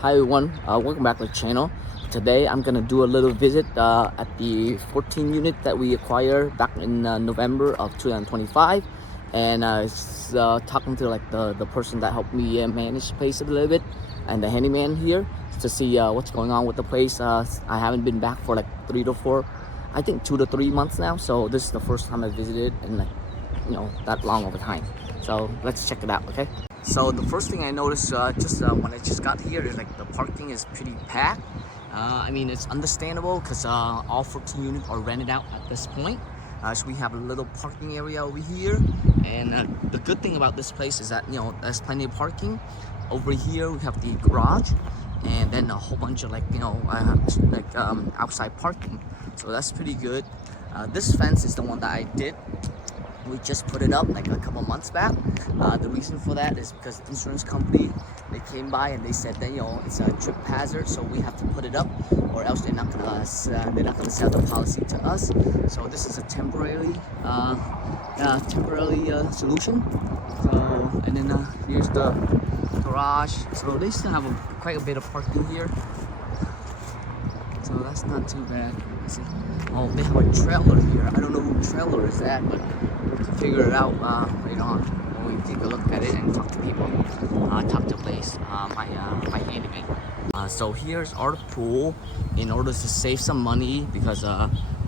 Hi everyone, welcome back to the channel. Today I'm gonna do a little visit at the 14 unit that we acquired back in November of 2025, and talking to like the person that helped me manage the place a little bit, and the handyman here to see what's going on with the place. I haven't been back for like 2 to 3 months now, so this is the first time I visited in like that long of a time. So let's check it out, okay? So the first thing I noticed when I just got here is like the parking is pretty packed. I mean, it's understandable because all 14 units are rented out at this point. So we have a little parking area over here, and the good thing about this place is that there's plenty of parking. Over here we have the garage, and then a whole bunch of outside parking. So that's pretty good. This fence is the one that I did. We just put it up like a couple months back. The reason for that is because the insurance company, they came by and they said that it's a trip hazard, so we have to put it up, or else they're not gonna sell the policy to us. So this is a temporary solution. So and then here's the garage. So they still have quite a bit of parking here. So that's not too bad. Let's see. Oh, they have a trailer here. I don't know who trailer is that, but we'll figure it out later on when we take a look at it and talk to people. Talk to place, my handyman. So here's our pool. In order to save some money, because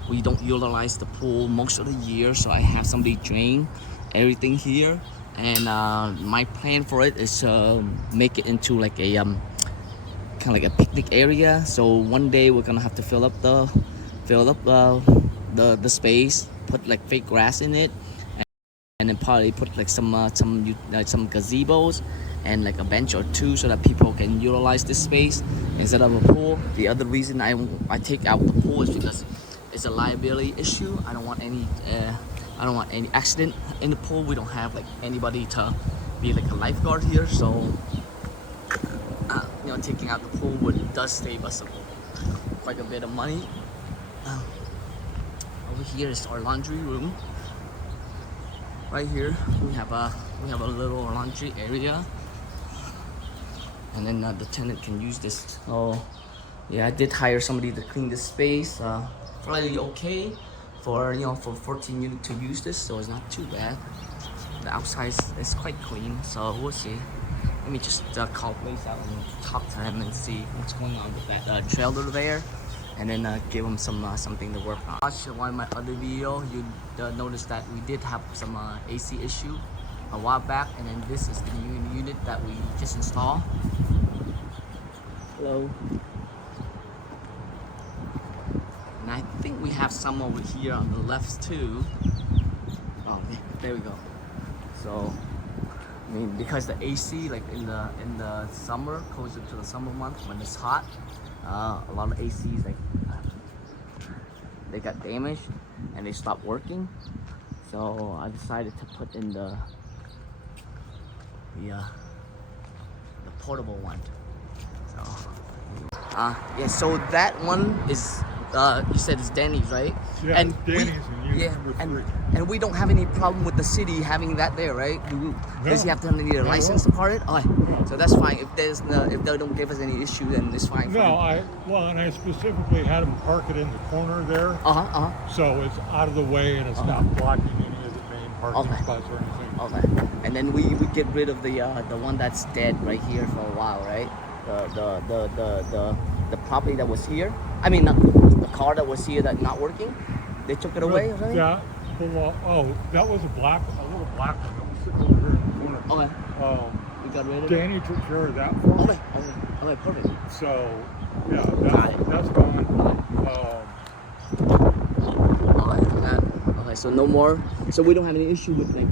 we don't utilize the pool most of the year, so I have somebody drain everything here. And my plan for it is to make it into like a kind of like a picnic area. So one day we're gonna have to fill up the space, put like fake grass in it, and then probably put like some gazebos and like a bench or two, so that people can utilize this space instead of a pool. The other reason I take out the pool is because it's a liability issue. I don't want any accident in the pool. We don't have like anybody to be like a lifeguard here, so taking out the pool does save us quite a bit of money. Over here is our laundry room. Right here we have a little laundry area, and then the tenant can use this. Oh yeah, I did hire somebody to clean this space. Probably okay for 14 units to use this, so it's not too bad. The outside is quite clean, so we'll see. Let me just call place out and talk to him and see what's going on with that trailer there, and then give him something to work on. Watch one of my other video, you noticed that we did have some AC issue a while back, and then this is the new unit that we just installed. Hello. And I think we have some over here on the left too. Oh, there we go. So I mean, because the AC, like in the summer, closer to the summer month when it's hot, a lot of ACs they got damaged and they stopped working. So I decided to put in the portable one. So yeah, so that one is you said it's Danny's, right? Yeah, and Danny's and we don't have any problem with the city having that there, right? Does he have to need a license to park it? Oh, so that's fine. If they don't give us any issue, then it's fine. No, and I specifically had him park it in the corner there. So it's out of the way and it's not blocking any of the main parking spots or anything. Okay. And then we get rid of the one that's dead right here for a while, right? The property that was here. I mean, not the car that was here that not working. They took it away, right? Yeah. Well, that was a little black one that was sitting over here in the corner. Okay. We got rid of it. Danny took care of that for me. Okay, perfect. So yeah, that's gone. Okay, so no more. So we don't have any issue with like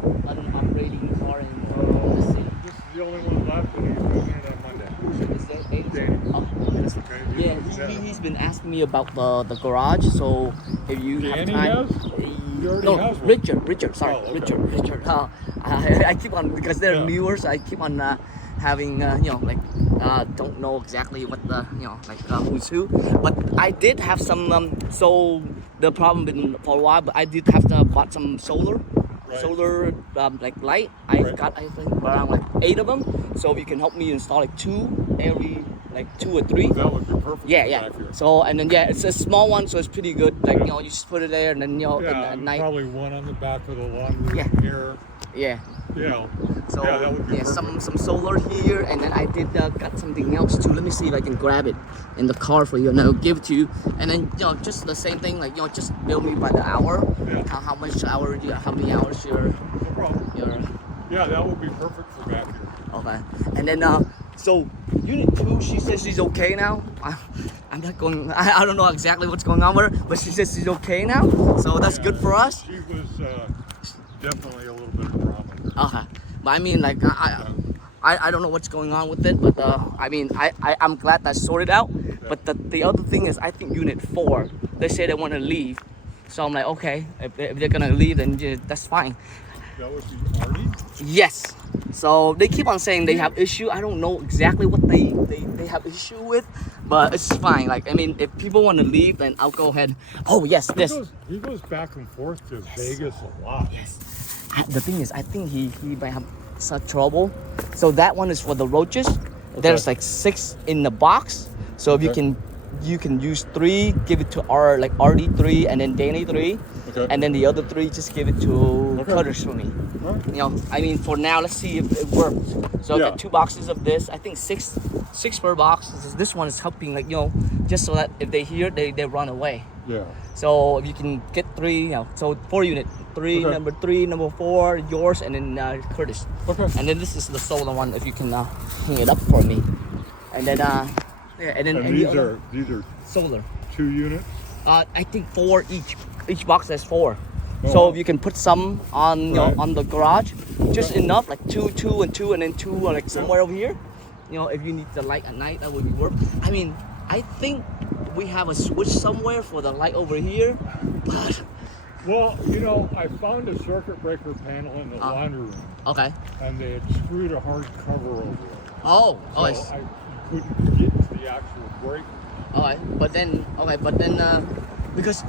operating the car anymore. This is the only one left, and he's moving it on Monday. Is that Danny? Oh, that's okay. Yeah, he's been asking me about the garage. So if you have time. Richard. Sorry, okay. Richard. I keep on, because they're viewers. I keep on having don't know exactly what the who's who. But I did have some. So the problem been for a while, but I did have to bought some solar light. I got, I think, around like 8 of them. So if you can help me install like 2 every like 2 or 3. That would be perfect. Yeah, yeah. Back here. So and then it's a small one, so it's pretty good. Like you just put it there, and then at night. Probably one on the back of the laundry room here. Yeah. So that would be some solar here, and then I did got something else too. Let me see if I can grab it in the car for you, and I'll give it to you. And then just the same thing, like just bill me by the hour. Yeah. How many hours you're. No problem. Yeah, that would be perfect for back here. Okay. And then so unit 2, she says she's okay now. I'm not going. I don't know exactly what's going on with her, but she says she's okay now. So that's good for us. She was definitely a little bit of drama. Okay, but I mean, like, I don't know what's going on with it, but I mean, I'm glad that's sorted out. Yeah. But the other thing is, I think unit 4, they say they want to leave, so I'm like, okay, if they're gonna leave, then that's fine. That would be Artie? Yes. So they keep on saying they have issue. I don't know exactly what they have issue with, but it's fine. Like, I mean, if people want to leave, then I'll go ahead. Oh yes, He goes back and forth to Vegas a lot. Yes. The thing is, I think he might have some trouble. So that one is for the roaches. Okay. There's like 6 in the box. So if you can use 3, give it to RD3 and then Danny 3. Okay. And then the other 3 just give it to Cutters for me. Right. I mean, for now, let's see if it works. So I got 2 boxes of this. I think 6 per box. This one is helping, like, just so that if they hear, they run away. Yeah. So if you can get 3, so 4 unit, 3, number 3, number 4, yours, and then Curtis. Okay. And then this is the solar one. If you can hang it up for me, and then and then and these are solar 2 units. I think 4 each. Each box has 4. Oh. So you can put some on on the garage, just enough, like 2, 2, and 2, and then 2 like somewhere over here. If you need the light at night, that would be work. I mean, I think we have a switch somewhere for the light over here, but. Well, I found a circuit breaker panel in the laundry room. Okay. And they had screwed a hard cover over it. Oh, so I couldn't get to the actual breaker. Okay, but then because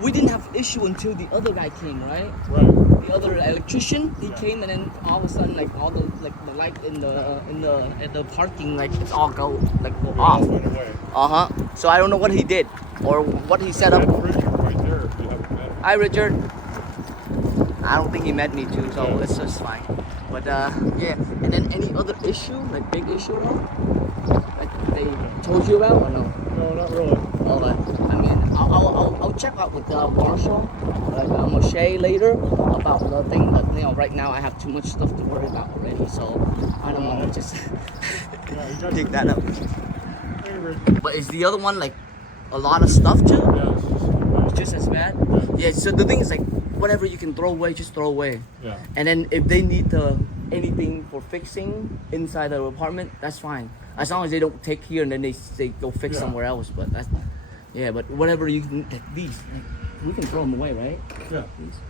we didn't have issue until the other guy came, right? Right. The other electrician, he came, and then all of a sudden, like all the light in the parking, like it's all go off. Went away. So I don't know what he did or what he set up. Right there, if you haven't met him. Hi, Richard. I don't think he met me too, so it's just fine. But yeah, and then any other issue, like big issue at all? Like they told you about or no? No, not really. Okay. I mean, I'll check out with Barstow, like Moshe later about the thing, but right now I have too much stuff to worry about already, so I don't want to just pick that up. But is the other one like a lot of stuff too? Yeah, it's just as bad. Yeah. So the thing is, like, whatever you can throw away, just throw away. Yeah. And then if they need anything for fixing inside the apartment, that's fine. As long as they don't take here and then they go fix somewhere else. But that's but whatever you can, like these, we can throw them away, right? Yeah. These.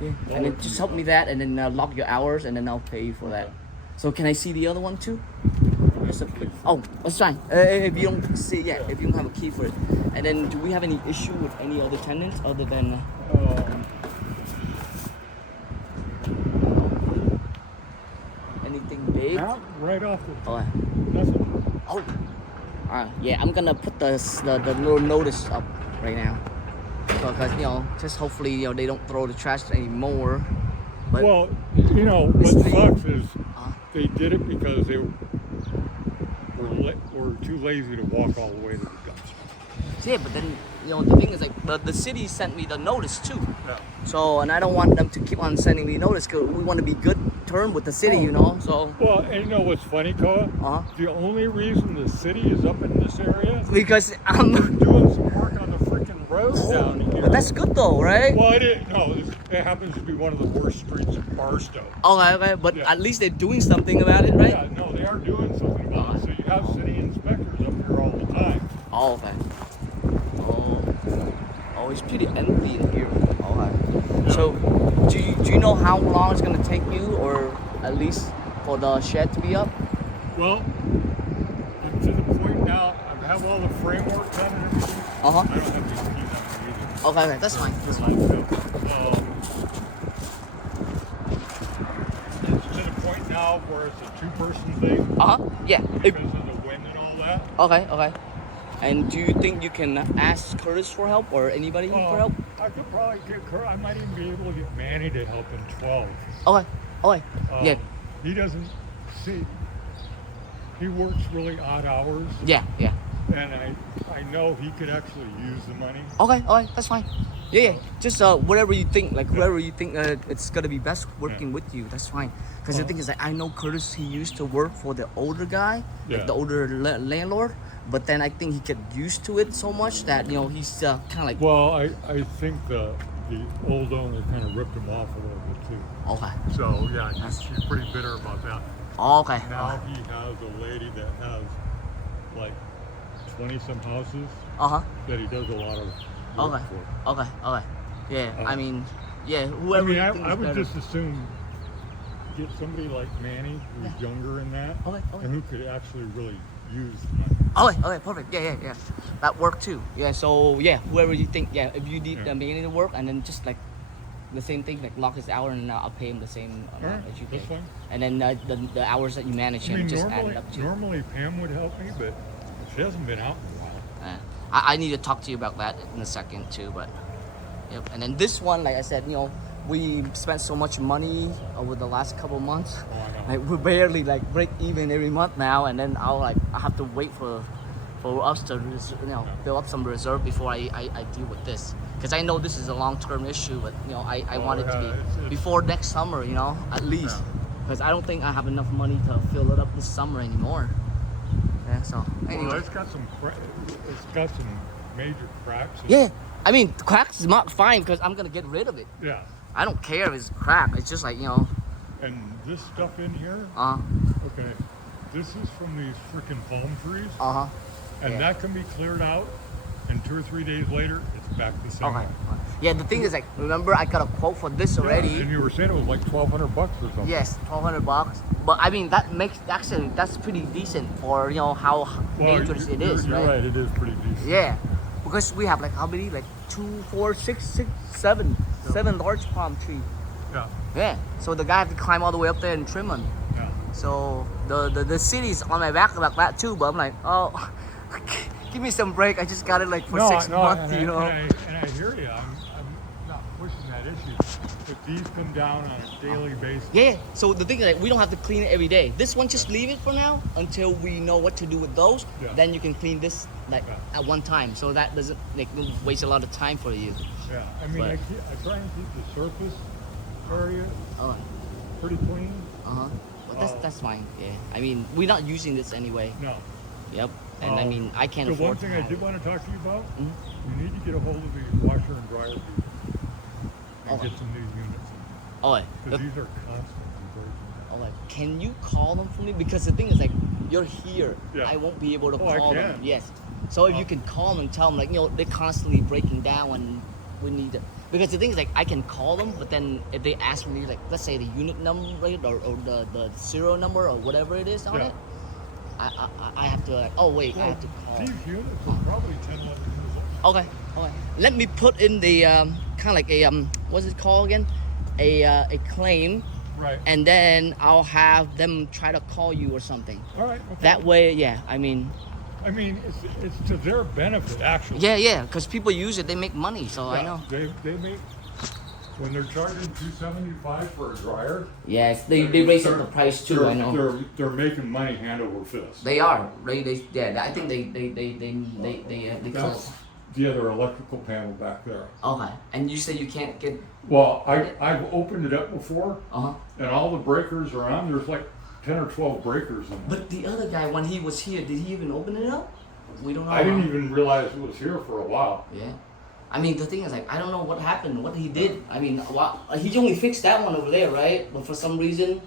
Yeah. And then just help me that, and then log your hours, and then I'll pay you for that. So can I see the other one too? Just a quick. Oh, that's fine. If you don't see, if you don't have a key for it. And then, do we have any issue with any other tenants other than? Anything big? Not right off the. Oh. Nothing. Oh. Alright. Yeah, I'm gonna put the little notice up right now, because just hopefully they don't throw the trash anymore. But well, what sucks is they did it because they were too lazy to walk all the way to the dumpster. Yeah, but then the thing is, like, the city sent me the notice too. Yeah. So, and I don't want them to keep on sending me notice because we want to be good term with the city, So. Well, and what's funny, Koa? The only reason the city is up in this area because they're doing some work on the freaking road down here. But that's good though, right? Well, it happens to be one of the worst streets in Barstow. Okay, but at least they're doing something about it, right? Yeah, no, they are doing something about it. So you have city inspectors up here all the time. Oh, okay. Oh, it's pretty empty in here. Okay. Yeah. So, do you know how long it's gonna take you, or at least for the shed to be up? Well, to the point now, I have all the framework done and everything. I don't have to use that either. Okay, that's fine. That's fine. It's to the point now where it's a 2-person thing. Yeah. Because of the wind and all Okay, okay. And do you think you can ask Curtis for help or anybody for help? I could probably get Kurt. I might even be able to get Manny to help in 12. Okay, okay. Yeah, He doesn't see. He works really odd hours, yeah, yeah. and I know he could actually use the money. Okay, okay, that's fine. Yeah, yeah. Just whatever you think, like whoever you think it's gonna be best working with you, that's fine. Because the thing is, like, I know Curtis. He used to work for the older guy, like the older landlord. But then I think he get used to it so much that he's kind of like. Well, I think the old owner kind of ripped him off a little bit too. Okay. So yeah, he's pretty bitter about that. Okay. Now he has a lady that has like 20 some houses. That he does a lot of work for. Okay. Okay. Yeah. I mean, yeah. Whoever. I would just assume get somebody like Manny who's younger in that, and who could actually really use the money. Okay, perfect. Yeah. That worked too. Yeah, so yeah, whoever you think, if you need the beginning to work, and then just like the same thing, like lock his hour, and I'll pay him the same amount that you pay. And then the hours that you manage him, just add it up to. Normally Pam would help me, but she hasn't been out in a while. I need to talk to you about that in a second too, but yep. And then this one, like I said, we spent so much money over the last couple months. Like we barely like break even every month now, and then I have to wait for us to build up some reserve before I deal with this, because I know this is a long-term issue, but I want it to be before next summer, at least, because I don't think I have enough money to fill it up this summer anymore. Yeah, so anyway. Well, it's got some major cracks. Yeah, I mean cracks is not fine because I'm gonna get rid of it. Yeah. I don't care if it's crap. It's just like And this stuff in here. Okay. This is from these freaking palm trees. And that can be cleared out, and 2 or 3 days later, it's back the same. Okay. Yeah, the thing is, like, remember I got a quote for this already. And you were saying it was like $1,200 or something. Yes, $1,200. But I mean, that's pretty decent for how dangerous it is, you're right? It is pretty decent. Yeah, because we have like how many? Like 2, 4, 6, 7 large palm trees. Yeah. Yeah. So the guy had to climb all the way up there and trim them. Yeah. So the city's on my back like that too. But I'm like, oh, give me some break. I just got it like for 6 months, and I hear you. I'm not pushing that issue. But these come down on a daily basis. Yeah. So the thing is, like, we don't have to clean it every day. This one, just leave it for now until we know what to do with those. Yeah. Then you can clean this at one time, so that doesn't waste a lot of time for you. Yeah. I mean, I try and keep the surface area pretty clean. But that's fine. Yeah. I mean, we're not using this anyway. No. Yep. And I mean, I can't afford. The one thing I did want to talk to you about, you need to get a hold of the washer and dryer people and get some new units. Because these are constantly breaking. Can you call them for me? Because the thing is, like, you're here. Yeah. I won't be able to call them. Yes. So if you can call them and tell them, like, they're constantly breaking down and we need to. Because the thing is, like, I can call them, but then if they ask me, like, let's say the unit number, right, or the serial number or whatever it is on it, I have to, like, I have to call. These units are probably 10, 11 years old. Okay. Let me put in the kind of like a what's it called again? A claim. Right. And then I'll have them try to call you or something. All right. Okay. That way, yeah. I mean, it's to their benefit, actually. Yeah. Because people use it, they make money. So I know. They make, when they're charging $275 for a dryer. Yes, they raise up the price too. I know. They're making money hand over fist. They are. I think they That's the other electrical panel back there. Okay. And you said you can't get. Well, I've opened it up before. And all the breakers are on. There's like 10 or 12 breakers in there. But the other guy, when he was here, did he even open it up? We don't know. I didn't even realize it was here for a while. Yeah. I mean, the thing is, like, I don't know what happened, what he did. I mean, he only fixed that one over there, right? But for some reason,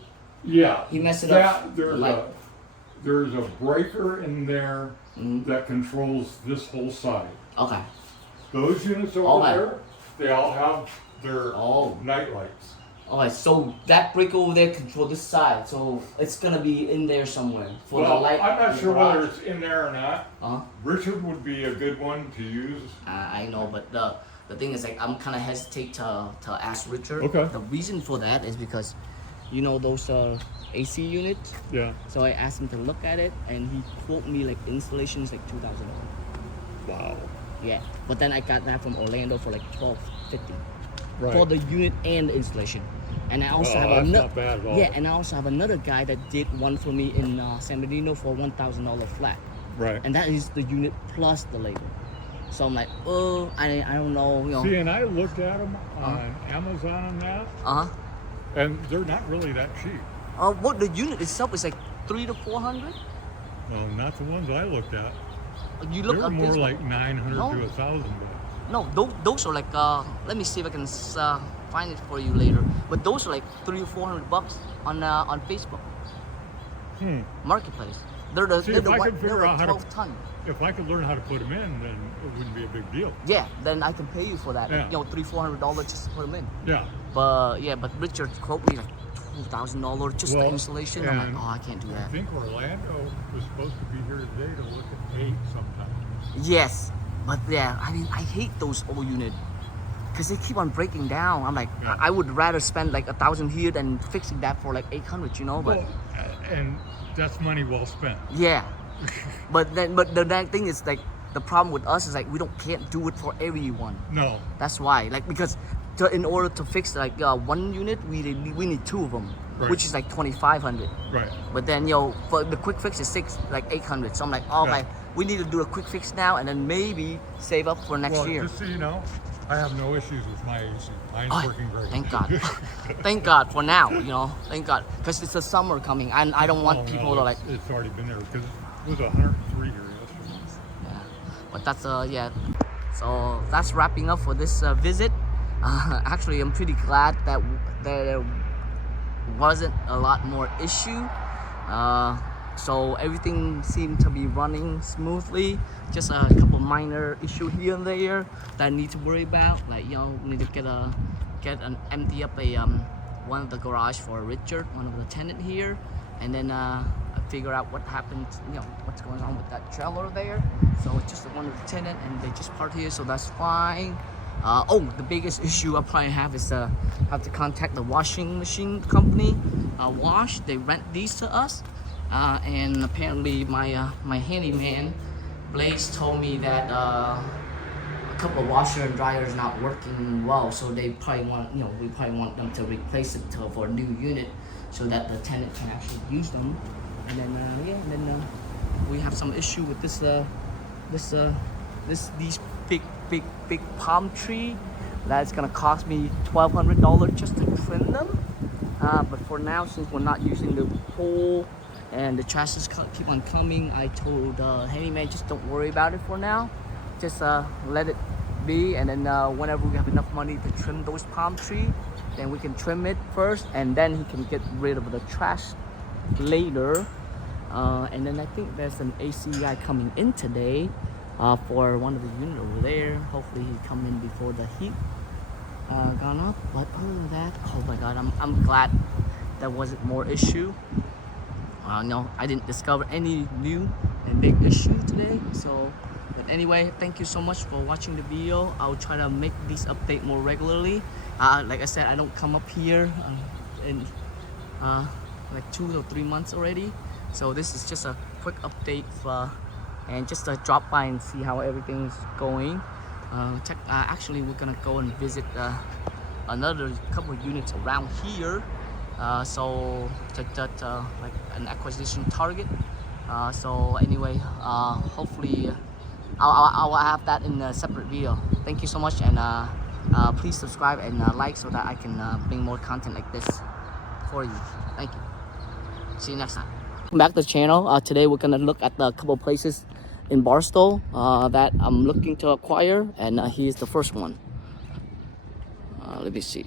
he messed it up. There's a breaker in there that controls this whole side. Okay. Those units over there, they all have their night lights. Alright, so that breaker over there controls this side, so it's gonna be in there somewhere for the light. I'm not sure whether it's in there or not. Richard would be a good one to use. I know, but the thing is, like, I'm kind of hesitate to ask Richard. Okay. The reason for that is because you know those AC units. Yeah. So I asked him to look at it, and he quote me like installation is like $2,000. Wow. Yeah, but then I got that from Orlando for like $1,250 Right. for the unit and the installation. And I also have that's another. not bad at all. Yeah, and I also have another guy that did one for me in San Bernardino for $1,000 flat. Right. And that is the unit plus the labor. So I'm like, oh, I don't know, you know. See, and I looked at them on Amazon and that, and they're not really that cheap. What the unit itself is like $300 to $400. No, not the ones I looked at. You look They're up more Facebook. like 900 No. to 1,000 bucks. No, those are like let me see if I can find it for you later. But those are like $300 or $400 on Facebook Marketplace. They're the See, they're if the I one, could they're figure like out how 12 to, ton. if I could learn how to put them in, then it wouldn't be a big deal. Yeah, then I can pay you for that. Yeah. Like, you know, $300-400 just to put them in. Yeah. But yeah, but Richard quote me like $2,000 just the Well, installation. I'm like, and oh, I can't do I that. think Orlando was supposed to be here today to look at 8 sometime. Yes, but yeah, I mean, I hate those old units because they keep on breaking down. I'm like, Yeah. I would rather spend like $1,000 here than fixing that for like 800, you know. But Well, and that's money well spent. yeah, but the thing is like the problem with us is like we can't do it for everyone. No. That's why, like, because in order to fix like one unit, we need 2 of them, Right. which is like 2,500. Right. But then for the quick fix is 800. So I'm like, oh Yeah. my, we need to do a quick fix now and then maybe save up for next Well, year. just so you know, I have no issues with my AC. Mine's Oh, working great. thank God. Thank God for now, you know. Thank God. Because it's the summer coming and I don't want Oh, people no, to like. It's already been there because it was 103 here yesterday. Yeah. But that's, yeah. So that's wrapping up for this visit. Actually, I'm pretty glad that there wasn't a lot more issue. So everything seemed to be running smoothly. Just a couple minor issue here and there that I need to worry about. Like, you know, we need to empty up one of the garage for Richard, one of the tenant here, and then figure out what happened. You know, what's going on with that trailer there. So it's just one of the tenant, and they just parked here, so that's fine. The biggest issue I probably have is have to contact the washing machine company. Wash, they rent these to us. And apparently my handyman Blaze told me that a couple of washer and dryers not working well, so they probably want, you know, we probably want them to replace it for a new unit so that the tenant can actually use them. And then we have some issue with these big palm tree that's gonna cost me $1,200 just to trim them. But for now, since we're not using the pole and the trashes keep on coming, I told handyman just don't worry about it for now. Just let it be, and then whenever we have enough money to trim those palm tree, then we can trim it first, and then he can get rid of the trash later. And then I think there's an AC guy coming in today for one of the units over there. Hopefully he come in before the heat gone up. But other than that, oh my God, I'm glad there wasn't more issue. No, I didn't discover any new and big issue today. So, but anyway, thank you so much for watching the video. I'll try to make these update more regularly. Like I said, I don't come up here in like 2 or 3 months already. So this is just a quick update and just a drop by and see how everything's going. Actually, we're gonna go and visit another couple of units around here. So like an acquisition target. So anyway, hopefully I'll have that in a separate video. Thank you so much, and please subscribe and like so that I can bring more content like this for you. Thank you. See you next time. Welcome back to the channel. Today we're gonna look at a couple places in Barstow that I'm looking to acquire, and here's the first one. Let me see.